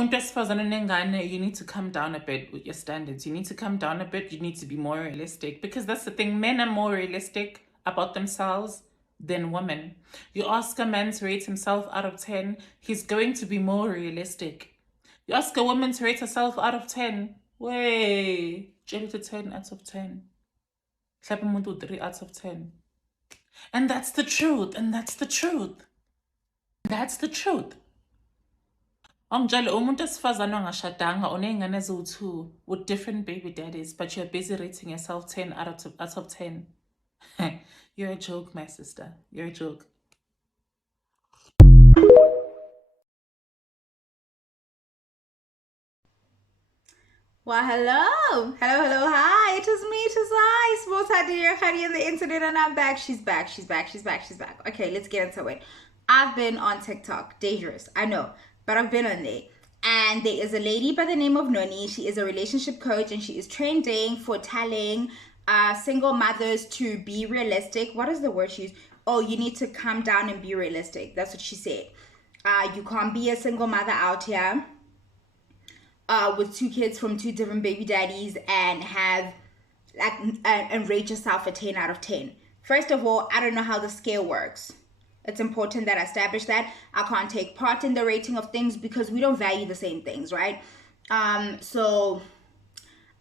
umuntu wesifazane nengane, you need to come down a bit with your standards. You need to come down a bit. You need to be more realistic, because that's the thing. Men are more realistic about themselves than women. You ask a man to rate himself out of 10, he's going to be more realistic. You ask a woman to rate herself out of 10, way, jelly to 10 out of 10. Clap umuntu 3 out of 10. And that's the truth. And that's the truth. That's the truth. Angjalo umuntu esifazane ongashadanga oney'ngane eziwu-2 with different baby daddies, but you're busy rating yourself 10 out of 10. You're a joke, my sister. You're a joke. Well, hello, hi, it is me, I, Small on the internet, and I'm back. She's back. Okay, let's get into it. I've been on TikTok, dangerous, I know, but I've been on there. And there is a lady by the name of Noni. She is a relationship coach, and she is trending for telling single mothers to be realistic. What is the word she used? Oh, you need to calm down and be realistic. That's what she said. You can't be a single mother out here with 2 kids from 2 different baby daddies and have and rate yourself a 10 out of 10. First of all, I don't know how the scale works. It's important that I establish that. I can't take part in the rating of things because we don't value the same things, right? So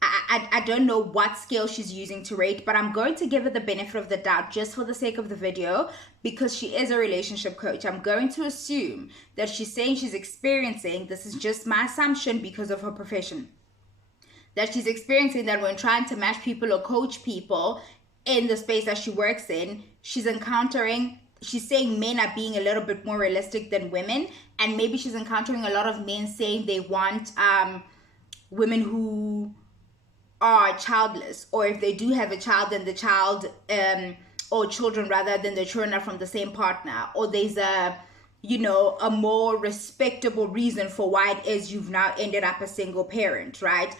I don't know what scale she's using to rate, but I'm going to give her the benefit of the doubt just for the sake of the video, because she is a relationship coach. I'm going to assume that she's saying she's experiencing, this is just my assumption because of her profession, that she's experiencing that when trying to match people or coach people in the space that she works in, she's saying men are being a little bit more realistic than women, and maybe she's encountering a lot of men saying they want women who are childless, or if they do have a child, then the child or children rather, then the children are from the same partner, or there's a more respectable reason for why it is you've now ended up a single parent, right?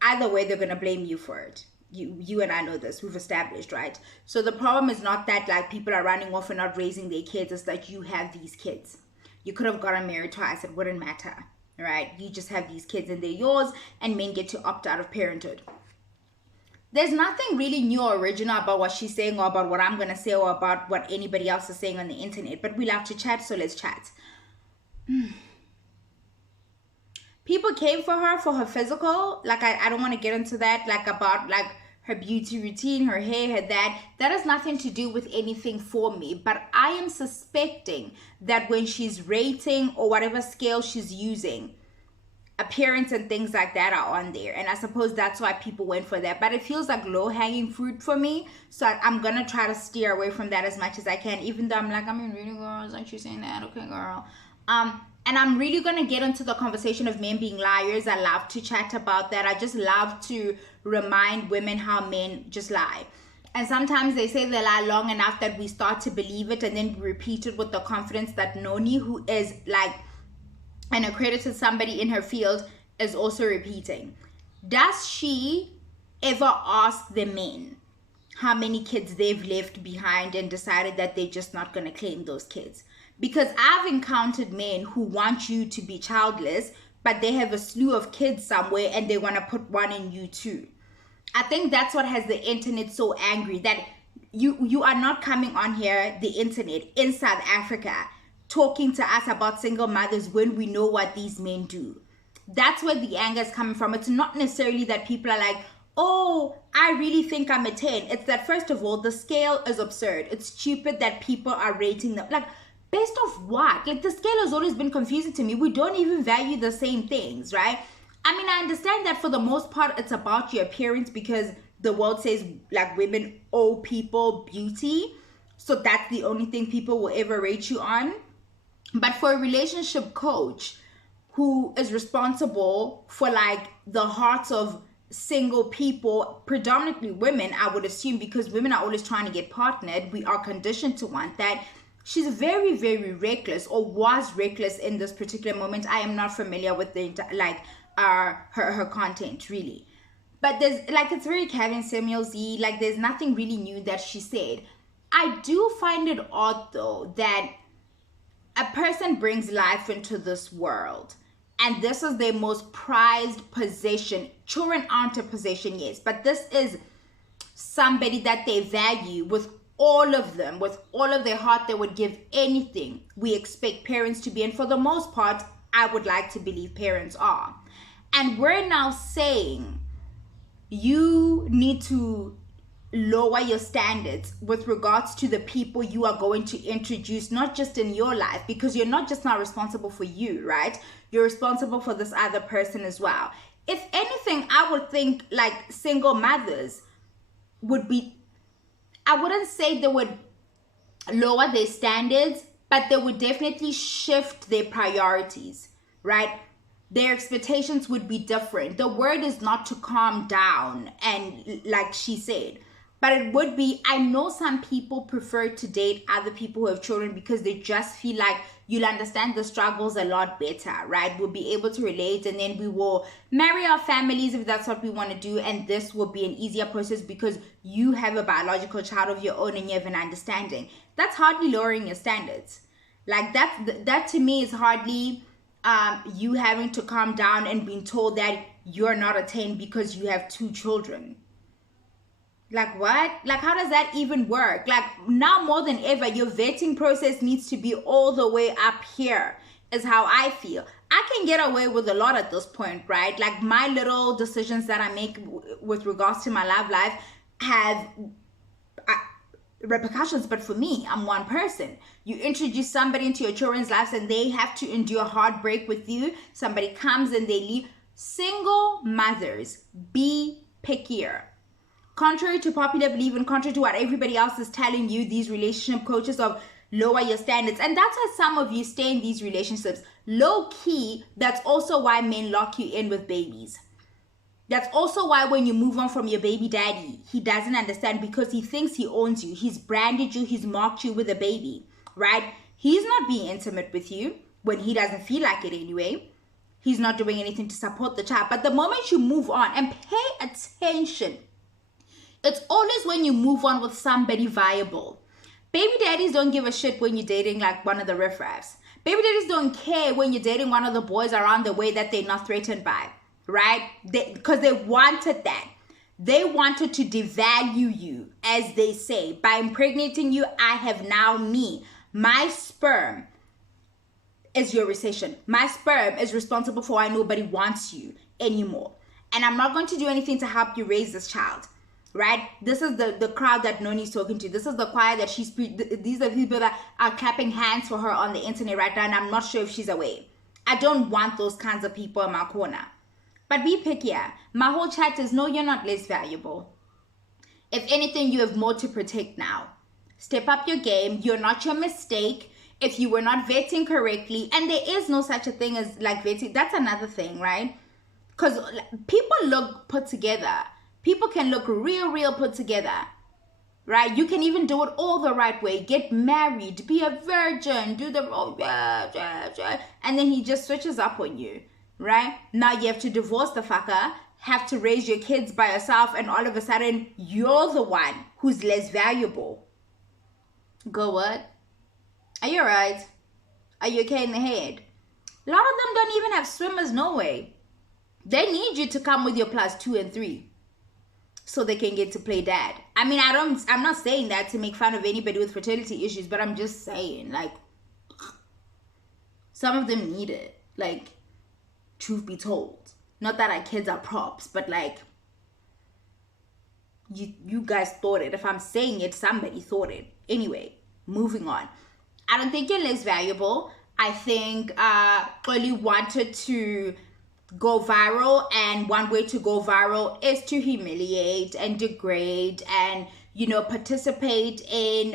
Either way, they're gonna blame you for it. You and I know this, we've established, right? So the problem is not that like people are running off and not raising their kids, it's that you have these kids. You could have gotten married twice, it wouldn't matter, right? You just have these kids and they're yours, and men get to opt out of parenthood. There's nothing really new or original about what she's saying, or about what I'm gonna say, or about what anybody else is saying on the internet, but we love to chat, so let's chat. People came for her physical, like I don't want to get into that, like about like her beauty routine, her hair, her that has nothing to do with anything for me. But I am suspecting that when she's rating or whatever scale she's using, appearance and things like that are on there, and I suppose that's why people went for that. But it feels like low-hanging fruit for me, so I'm gonna try to steer away from that as much as I can, even though I'm like, I mean, really, girls, like she's saying that, okay, girl. And I'm really gonna get into the conversation of men being liars. I love to chat about that. I just love to remind women how men just lie. And sometimes they say they lie long enough that we start to believe it, and then we repeat it with the confidence that Noni, who is like an accredited somebody in her field, is also repeating. Does she ever ask the men how many kids they've left behind and decided that they're just not going to claim those kids? Because I've encountered men who want you to be childless, but they have a slew of kids somewhere and they want to put one in you too. I think that's what has the internet so angry, that you are not coming on here, the internet, in South Africa, talking to us about single mothers when we know what these men do. That's where the anger is coming from. It's not necessarily that people are like, oh, I really think I'm a 10. It's that, first of all, the scale is absurd. It's stupid that people are rating them. Like, based off what? Like, the scale has always been confusing to me. We don't even value the same things, right? I mean, I understand that for the most part, it's about your appearance, because the world says, like, women owe people beauty. So that's the only thing people will ever rate you on. But for a relationship coach who is responsible for, like, the hearts of single people, predominantly women, I would assume, because women are always trying to get partnered, we are conditioned to want that. She's very, very reckless, or was reckless in this particular moment. I am not familiar with the her content, really. But there's, like, it's very Kevin Samuels-y, like, there's nothing really new that she said. I do find it odd, though, that a person brings life into this world, and this is their most prized possession. Children aren't a possession, yes, but this is somebody that they value with all of them, with all of their heart. They would give anything we expect parents to be, and for the most part, I would like to believe parents are. And we're now saying you need to lower your standards with regards to the people you are going to introduce, not just in your life, because you're not just now responsible for you, right? You're responsible for this other person as well. If anything, I would think like single mothers would be, I wouldn't say they would lower their standards, but they would definitely shift their priorities, right? Their expectations would be different. The word is not to calm down, and like she said, but it would be, I know some people prefer to date other people who have children because they just feel like you'll understand the struggles a lot better, right? We'll be able to relate, and then we will marry our families if that's what we want to do, and this will be an easier process because you have a biological child of your own and you have an understanding. That's hardly lowering your standards. Like that to me is hardly you having to calm down and being told that you're not a 10 because you have 2 children. Like what? Like how does that even work? Like now more than ever, your vetting process needs to be all the way up here, is how I feel. I can get away with a lot at this point, right? Like my little decisions that I make with regards to my love life have repercussions, but for me, I'm one person. You introduce somebody into your children's lives and they have to endure heartbreak with you. Somebody comes and they leave. Single mothers, be pickier. Contrary to popular belief and contrary to what everybody else is telling you, these relationship coaches of lower your standards. And that's why some of you stay in these relationships. Low key, that's also why men lock you in with babies. That's also why when you move on from your baby daddy, he doesn't understand because he thinks he owns you. He's branded you. He's marked you with a baby, right? He's not being intimate with you when he doesn't feel like it anyway. He's not doing anything to support the child. But the moment you move on, and pay attention, it's always when you move on with somebody viable. Baby daddies don't give a shit when you're dating like one of the riffraffs. Baby daddies don't care when you're dating one of the boys around the way that they're not threatened by, right? Because they wanted that. They wanted to devalue you, as they say. By impregnating you, I have now me. My sperm is your recession. My sperm is responsible for why nobody wants you anymore. And I'm not going to do anything to help you raise this child. Right? This is the crowd that Noni's talking to. This is the choir that these are people that are clapping hands for her on the internet right now, and I'm not sure if she's away. I don't want those kinds of people in my corner. But be pickier. My whole chat is, no, you're not less valuable. If anything, you have more to protect now. Step up your game. You're not your mistake. If you were not vetting correctly, and there is no such a thing as like vetting, that's another thing, right? Because people look put together. People can look real put together, right? You can even do it all the right way. Get married, be a virgin, do the, and then he just switches up on you, right? Now you have to divorce the fucker, have to raise your kids by yourself, and all of a sudden, you're the one who's less valuable. Go what? Are you alright? Are you okay in the head? A lot of them don't even have swimmers, no way. They need you to come with your +2 and 3. So they can get to play dad. I mean, I'm not saying that to make fun of anybody with fertility issues, but I'm just saying, like, some of them need it. Like, truth be told. Not that our kids are props, but like, you guys thought it. If I'm saying it, somebody thought it. Anyway, moving on. I don't think you're less valuable. I think Oli wanted to go viral, and one way to go viral is to humiliate and degrade and, you know, participate in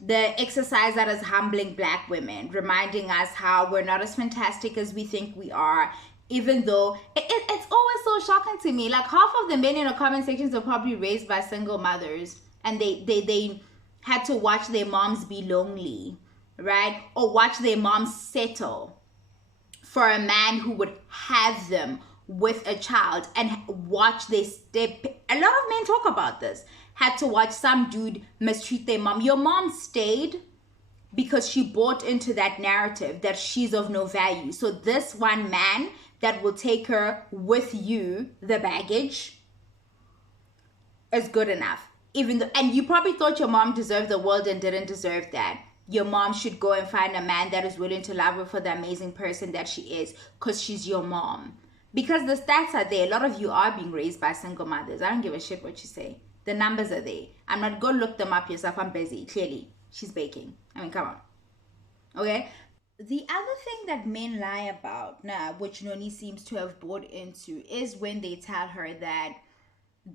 the exercise that is humbling Black women, reminding us how we're not as fantastic as we think we are, even though it's always so shocking to me. Like, half of the men in the comment sections are probably raised by single mothers, and they had to watch their moms be lonely, right? Or watch their moms settle for a man who would have them with a child, and watch they step. A lot of men talk about this. Had to watch some dude mistreat their mom. Your mom stayed because she bought into that narrative that she's of no value. So this one man that will take her with you, the baggage, is good enough. Even though, and you probably thought your mom deserved the world and didn't deserve that. Your mom should go and find a man that is willing to love her for the amazing person that she is, because she's your mom. Because the stats are there. A lot of you are being raised by single mothers. I don't give a shit what you say. The numbers are there. I'm not, go look them up yourself. I'm busy. Clearly, she's baking. I mean, come on. Okay? The other thing that men lie about now, which Noni seems to have bought into, is when they tell her that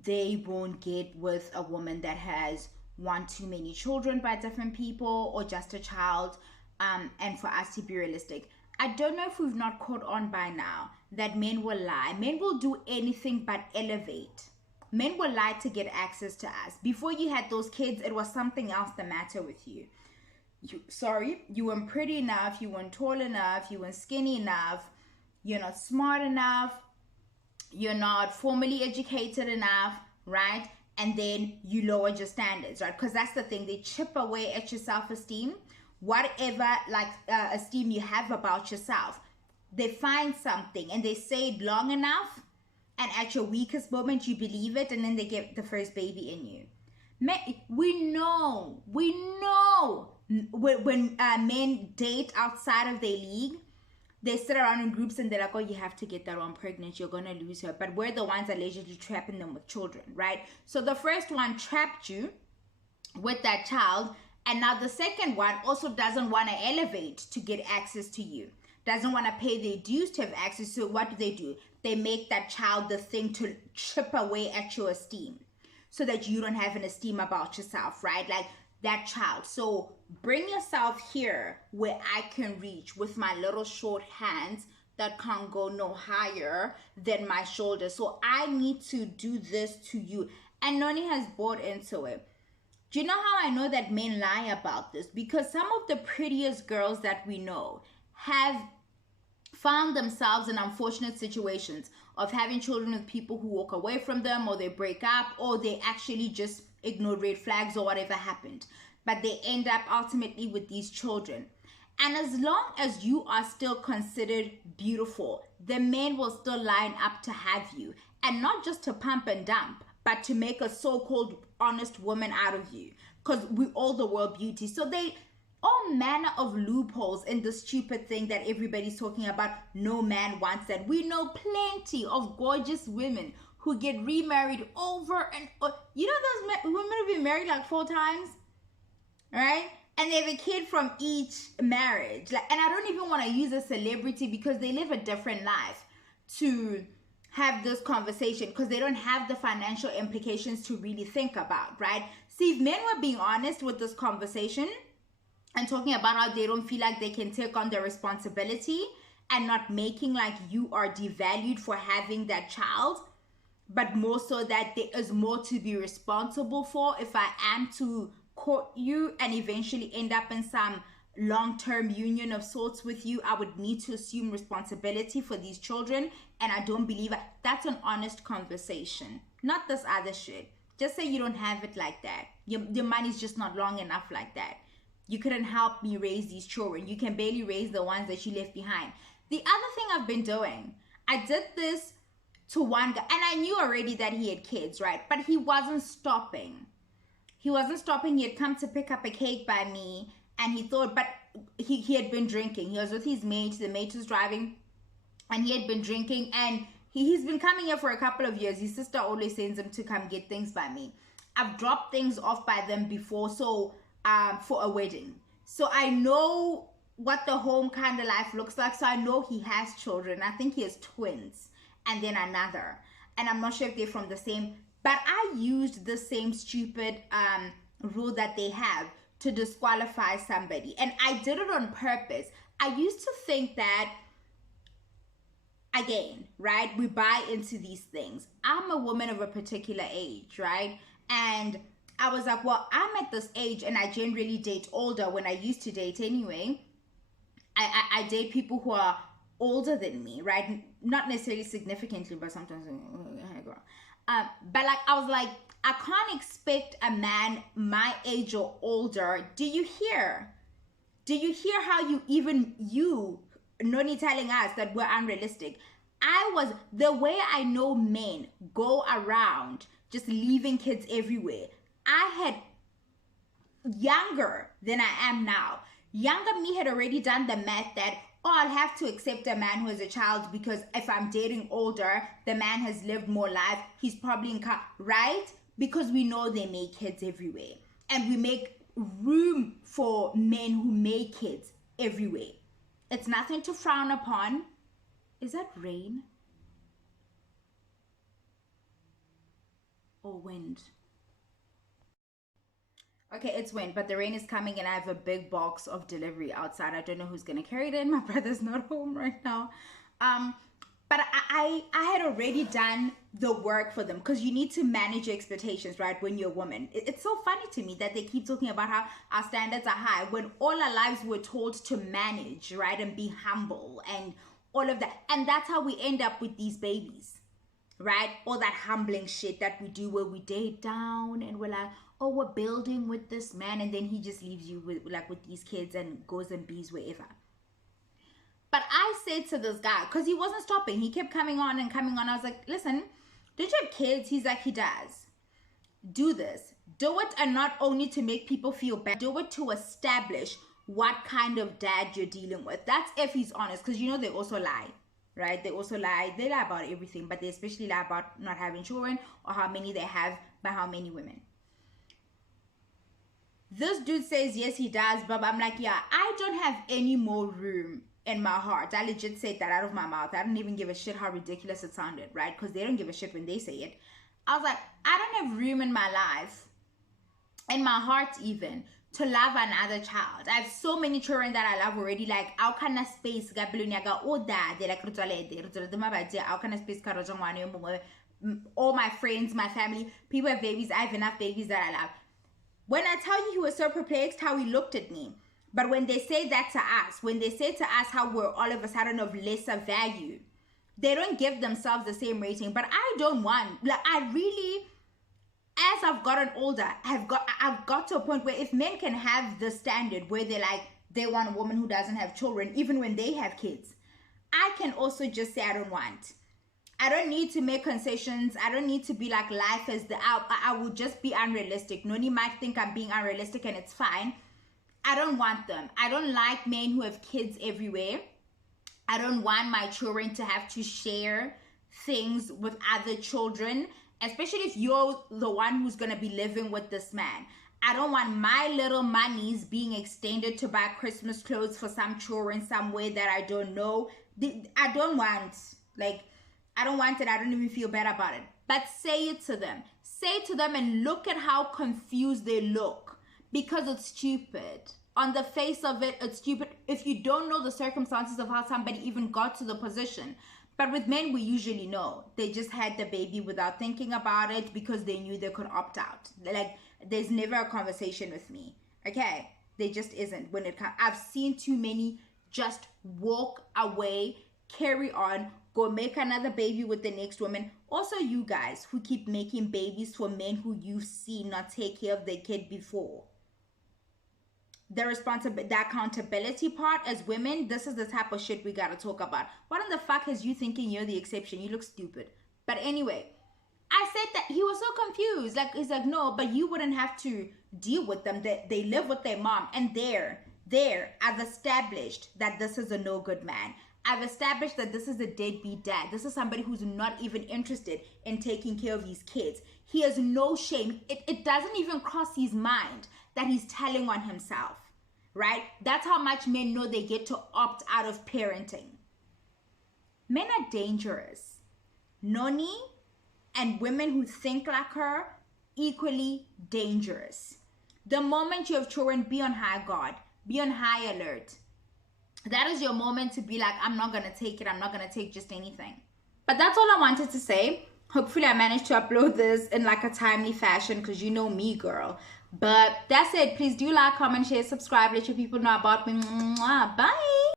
they won't get with a woman that has one too many children by different people or just a child, and for us to be realistic. I don't know if we've not caught on by now that men will lie. Men will do anything but elevate. Men will lie to get access to us. Before you had those kids, it was something else the matter with you. You weren't pretty enough, you weren't tall enough, you weren't skinny enough, you're not smart enough, you're not formally educated enough, right? And then you lowered your standards, right? Because that's the thing, they chip away at your self-esteem. Whatever esteem you have about yourself, they find something and they say it long enough, and at your weakest moment you believe it, and then they get the first baby in you. We know when men date outside of their league, they sit around in groups and they're like, oh, you have to get that one pregnant, you're gonna lose her. But we're the ones allegedly trapping them with children, right? So the first one trapped you with that child, and now the second one also doesn't want to elevate to get access to you, doesn't want to pay their dues to have access. So what do? They make that child the thing to chip away at your esteem, so that you don't have an esteem about yourself, right? Like that child. So bring yourself here where I can reach with my little short hands that can't go no higher than my shoulder. So I need to do this to you. And Noni has bought into it. Do you know how I know that men lie about this? Because some of the prettiest girls that we know have found themselves in unfortunate situations of having children with people who walk away from them, or they break up, or they actually just ignore red flags or whatever happened. But they end up ultimately with these children. And as long as you are still considered beautiful, the men will still line up to have you. And not just to pump and dump, but to make a so-called honest woman out of you. Because we all the world beauty. So they all manner of loopholes in the stupid thing that everybody's talking about. No man wants that. We know plenty of gorgeous women who get remarried over and over. You know those women have been married like 4 times, right? And they have a kid from each marriage. Like, and I don't even want to use a celebrity because they live a different life to have this conversation, because they don't have the financial implications to really think about, right? See, if men were being honest with this conversation and talking about how they don't feel like they can take on the responsibility, and not making like you are devalued for having that child, but more so that there is more to be responsible for. If I am to court you and eventually end up in some long-term union of sorts with you, I would need to assume responsibility for these children, and I don't believe it. That's an honest conversation, not this other shit. Just say you don't have it like that. Your money's just not long enough like that. You couldn't help me raise these children. You can barely raise the ones that you left behind. The other thing I've been doing, I did this to one guy, and I knew already that he had kids, right? But he wasn't stopping. He had come to pick up a cake by me, and he thought, but he had been drinking. He was with his mate. The mate was driving, and he had been drinking, and he's been coming here for a couple of years. His sister always sends him to come get things by me. I've dropped things off by them before, so for a wedding. So I know what the home kind of life looks like. So I know he has children. I think he has twins and then another. And I'm not sure if they're from the same, but I used the same stupid rule that they have to disqualify somebody. And I did it on purpose. I used to think that, again, right, we buy into these things. I'm a woman of a particular age, right? And I was like, well, I'm at this age and I generally date older. When I used to date anyway, I date people who are older than me, right? Not necessarily significantly, but sometimes, hey girl. But like, I was like, I can't expect a man my age or older. Do you hear? Do you hear how you, Noni, telling us that we're unrealistic? The way I know men go around just leaving kids everywhere. I had younger than I am now. Younger me had already done the math that, oh, I'll have to accept a man who is a child because if I'm dating older, the man has lived more life. He's probably in car, right? Because we know they make kids everywhere. And we make room for men who make kids everywhere. It's nothing to frown upon. Is that rain? Or wind? Okay, it's wind, but the rain is coming and I have a big box of delivery outside. I don't know who's gonna carry it in. My brother's not home right now. But I had already done the work for them, because you need to manage your expectations, right, when you're a woman. It's so funny to me that they keep talking about how our standards are high when all our lives we're told to manage, right, and be humble and all of that. And that's how we end up with these babies, right? All that humbling shit that we do where we date down and we're like, oh, we're building with this man, and then he just leaves you with these kids and goes and bees wherever. But I said to this guy, because he wasn't stopping, he kept coming on and coming on. I was like, listen, don't you have kids? He's like, he does. Do this. Do it, and not only to make people feel bad, do it to establish what kind of dad you're dealing with. That's if he's honest, because you know they also lie, right? They also lie. They lie about everything, but they especially lie about not having children or how many they have by how many women. This dude says, yes, he does, but I'm like, yeah, I don't have any more room in my heart. I legit said that out of my mouth. I don't even give a shit how ridiculous it sounded, right? Because they don't give a shit when they say it. I was like, I don't have room in my life, in my heart even, to love another child. I have so many children that I love already. Like, how can I space all my friends, my family, people have babies. I have enough babies that I love. When I tell you he was so perplexed how he looked at me. But when they say that to us, when they say to us how we're all of a sudden of lesser value, they don't give themselves the same rating. But I don't want, like, I really, as I've gotten older, I've got to a point where if men can have the standard where they're like, they want a woman who doesn't have children, even when they have kids, I can also just say I don't want. I don't need to make concessions. I don't need to be like life is I will just be unrealistic. Noni might think I'm being unrealistic and it's fine. I don't want them. I don't like men who have kids everywhere. I don't want my children to have to share things with other children, especially if you're the one who's going to be living with this man. I don't want my little monies being extended to buy Christmas clothes for some children somewhere that I don't know. I don't want, like, I don't want it. I don't even feel bad about it. But say it to them. Say it to them and look at how confused they look, because it's stupid. On the face of it, it's stupid if you don't know the circumstances of how somebody even got to the position. But with men, we usually know. They just had the baby without thinking about it because they knew they could opt out. Like, there's never a conversation with me. Okay? There just isn't. When it comes, I've seen too many just walk away, carry on, go make another baby with the next woman. Also, you guys who keep making babies for men who you've seen not take care of their kid before. The accountability part as women, this is the type of shit we gotta talk about. What in the fuck has you thinking you're the exception? You look stupid. But anyway, I said that he was so confused. Like, he's like, no, but you wouldn't have to deal with them. They live with their mom, and I've established that this is a no good man. I've established that this is a deadbeat dad. This is somebody who's not even interested in taking care of his kids. He has no shame. It doesn't even cross his mind that he's telling on himself, right? That's how much men know they get to opt out of parenting. Men are dangerous. Noni and women who think like her, equally dangerous. The moment you have children, be on high guard. Be on high alert. That is your moment to be like, I'm not going to take it. I'm not going to take just anything. But that's all I wanted to say. Hopefully I managed to upload this in like a timely fashion, because you know me, girl. But that's it. Please do like, comment, share, subscribe. Let your people know about me. Bye.